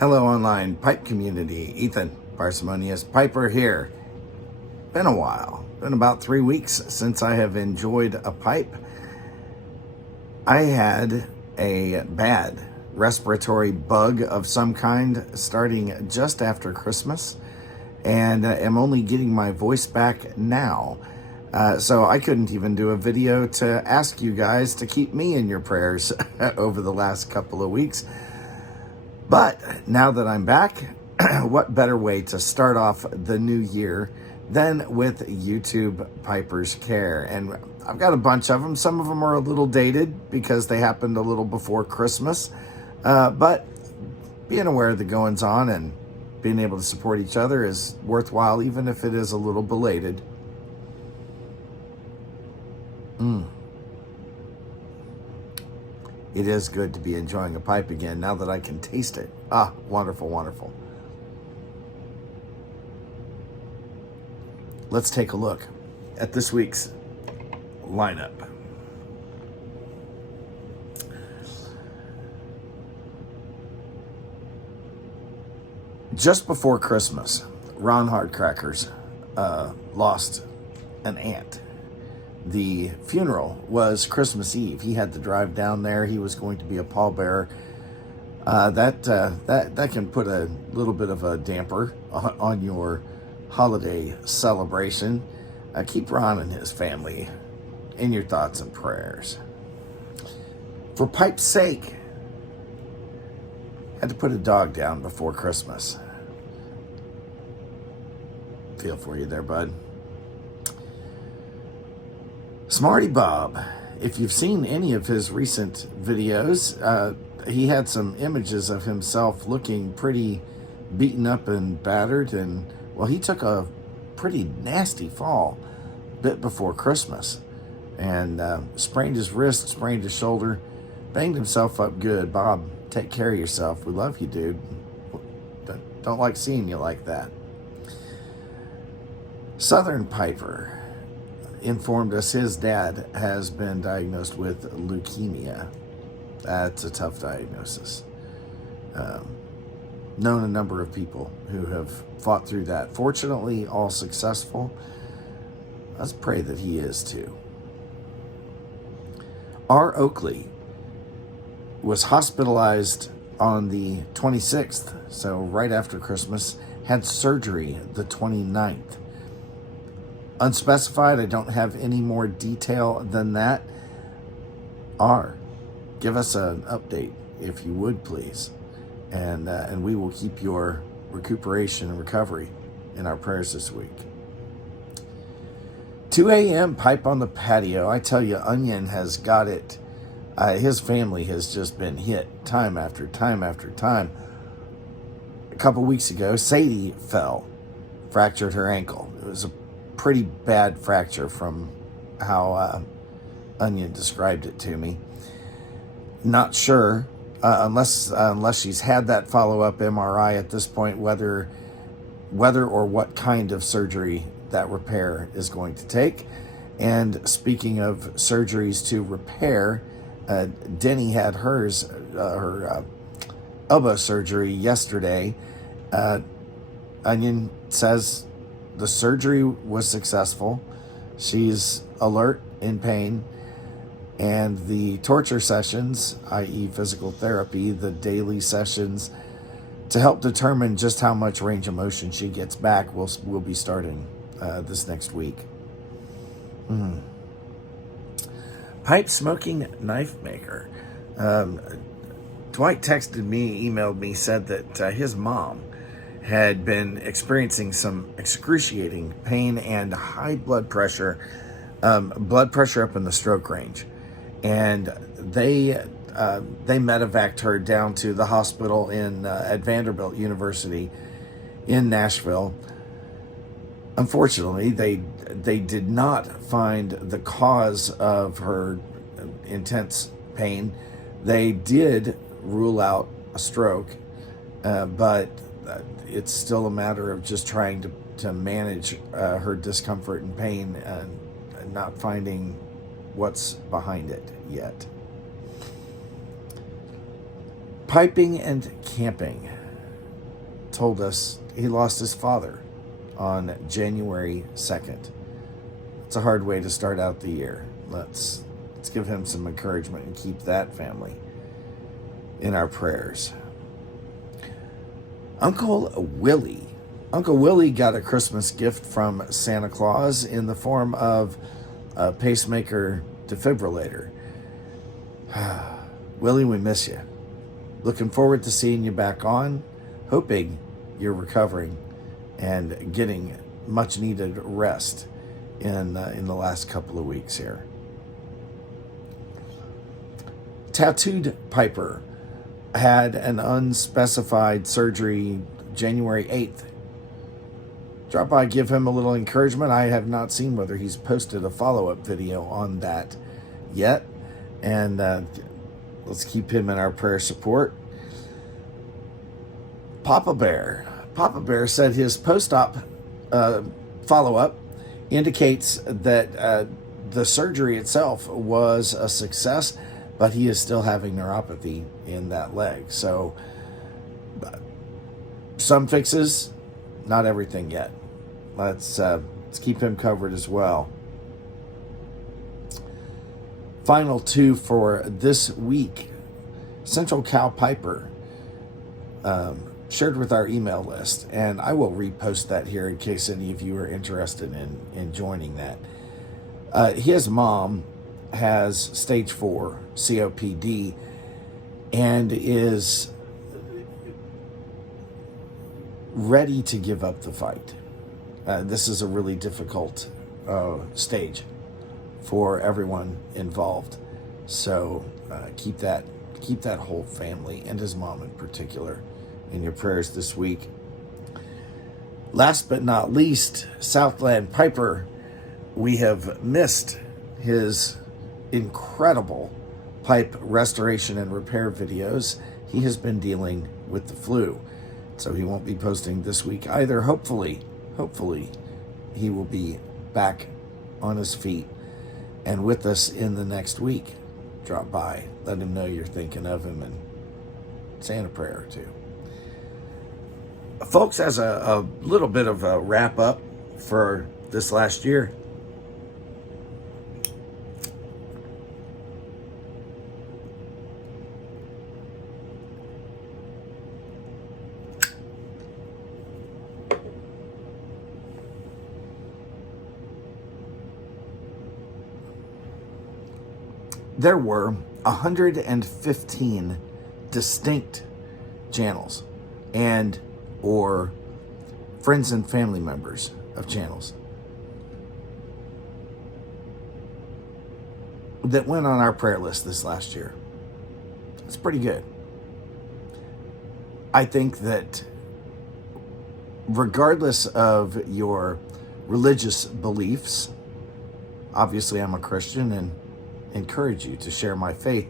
Hello online pipe community, Ethan, Parsimonious Piper here. Been a while, been about 3 weeks since I have enjoyed a pipe. I had a bad respiratory bug of some kind starting just after Christmas, and am only getting my voice back now. So I couldn't even do a video to ask you guys to keep me in your prayers over the last couple of weeks. But now that I'm back, what better way to start off the new year than with YouTube Piper's Care? And I've got a bunch of them. Some of them are a little dated because they happened a little before Christmas. But being aware of the goings on and being able to support each other is worthwhile, even if it is a little belated. It is good to be enjoying a pipe again now that I can taste it. Ah, wonderful, wonderful. Let's take a look at this week's lineup. Just before Christmas, Ron Hardcrackers lost an aunt. The funeral was Christmas Eve. He had to drive down there. He was going to be a pallbearer. That can put a little bit of a damper on your holiday celebration. Keep Ron and his family in your thoughts and prayers. For Pipe's sake, had to put a dog down before Christmas. Feel for you there, bud. Smartiebob, if you've seen any of his recent videos, he had some images of himself looking pretty beaten up and battered, and well, he took a pretty nasty fall a bit before Christmas and sprained his wrist, sprained his shoulder, banged himself up good. Bob, take care of yourself. We love you, dude. Don't like seeing you like that. Southland Piper informed us his dad has been diagnosed with leukemia. That's a tough diagnosis. Known a number of people who have fought through that. Fortunately, all successful. Let's pray that he is too. R. Oakley was hospitalized on the 26th, so right after Christmas, had surgery the 29th. Unspecified, I don't have any more detail than that. R, give us an update, if you would, please. And we will keep your recuperation and recovery in our prayers this week. 2 a.m. Pipe on the Patio. I tell you, Onion has got it. His family has just been hit time after time after time. A couple weeks ago, Sadie fell, fractured her ankle. It was a pretty bad fracture from how Onion described it to me. Not sure, unless she's had that follow-up MRI at this point, whether or what kind of surgery that repair is going to take. And speaking of surgeries to repair, Denny had hers, her elbow surgery yesterday. Onion says the surgery was successful. She's alert, in pain, and the torture sessions, i.e. physical therapy, the daily sessions to help determine just how much range of motion she gets back will be starting this next week. Pipe smoking knife maker. Dwight texted me, emailed me, said that his mom had been experiencing some excruciating pain and high blood pressure up in the stroke range. And they medevaced her down to the hospital at Vanderbilt University in Nashville. Unfortunately, they did not find the cause of her intense pain. They did rule out a stroke, but it's still a matter of just trying to manage her discomfort and pain and not finding what's behind it yet. Piping and camping. told us he lost his father on January 2nd. It's a hard way to start out the year. Let's give him some encouragement and keep that family in our prayers. Uncle Willie got a Christmas gift from Santa Claus in the form of a pacemaker defibrillator. Willie, we miss you. Looking forward to seeing you back on. Hoping you're recovering and getting much needed rest in the last couple of weeks here. Tattooed Piper had an unspecified surgery January 8th. Drop by, give him a little encouragement. I have not seen whether he's posted a follow-up video on that yet. And let's keep him in our prayer support. Papabear said his post-op follow-up indicates that the surgery itself was a success, but he is still having neuropathy in that leg. So some fixes, not everything yet. Let's keep him covered as well. Final two for this week. Central Cal Piper shared with our email list, and I will repost that here in case any of you are interested in joining that. His mom has stage 4 COPD and is ready to give up the fight. This is a really difficult stage for everyone involved. So keep that whole family and his mom in particular in your prayers this week. Last but not least, Southland Piper. We have missed his incredible pipe restoration and repair videos. He has been dealing with the flu, so he won't be posting this week either. Hopefully he will be back on his feet and with us in the next week. Drop by, let him know you're thinking of him, and saying a prayer or two. Folks, as a little bit of a wrap up for this last year, there were 115 distinct channels and or friends and family members of channels that went on our prayer list this last year. It's pretty good. I think that regardless of your religious beliefs, obviously I'm a Christian and encourage you to share my faith,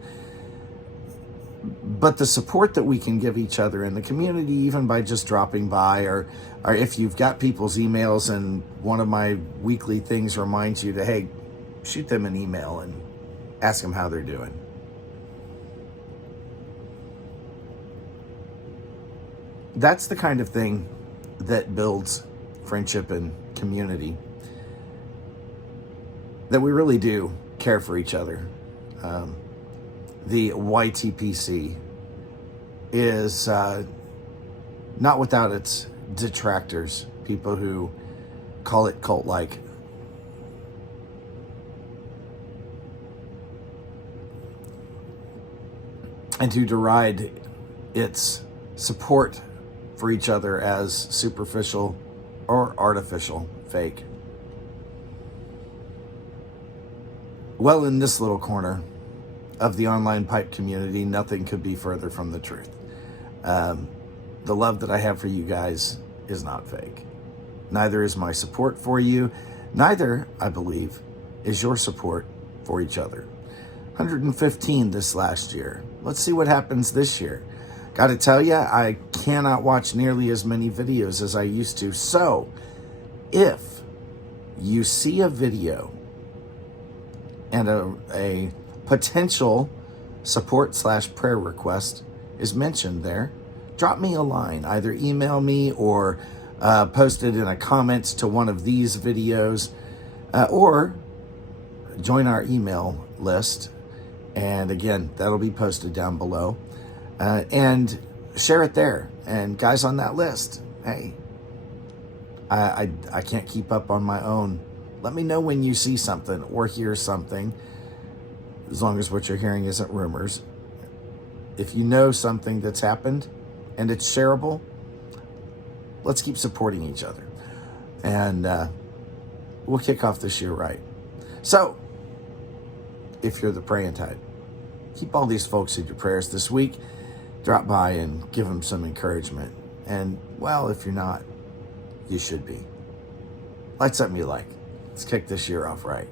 but the support that we can give each other in the community, even by just dropping by, or if you've got people's emails and one of my weekly things reminds you to, hey, shoot them an email and ask them how they're doing. That's the kind of thing that builds friendship and community, that we really do care for each other. The YTPC is not without its detractors, people who call it cult-like. And who deride its support for each other as superficial or artificial, fake. Well, in this little corner of the online pipe community, nothing could be further from the truth. The love that I have for you guys is not fake. Neither is my support for you. Neither, I believe, is your support for each other. 115 this last year. Let's see what happens this year. Got to tell you, I cannot watch nearly as many videos as I used to. So, if you see a video and a potential support / prayer request is mentioned there, drop me a line. Either email me or post it in a comments to one of these videos, or join our email list. And again, that'll be posted down below. And share it there. And guys on that list, hey, I can't keep up on my own. Let me know when you see something or hear something, as long as what you're hearing isn't rumors. If you know something that's happened and it's shareable, let's keep supporting each other. And we'll kick off this year right. So, if you're the praying type, keep all these folks in your prayers this week. Drop by and give them some encouragement. And, well, if you're not, you should be. Like something you like. Let's kick this year off right.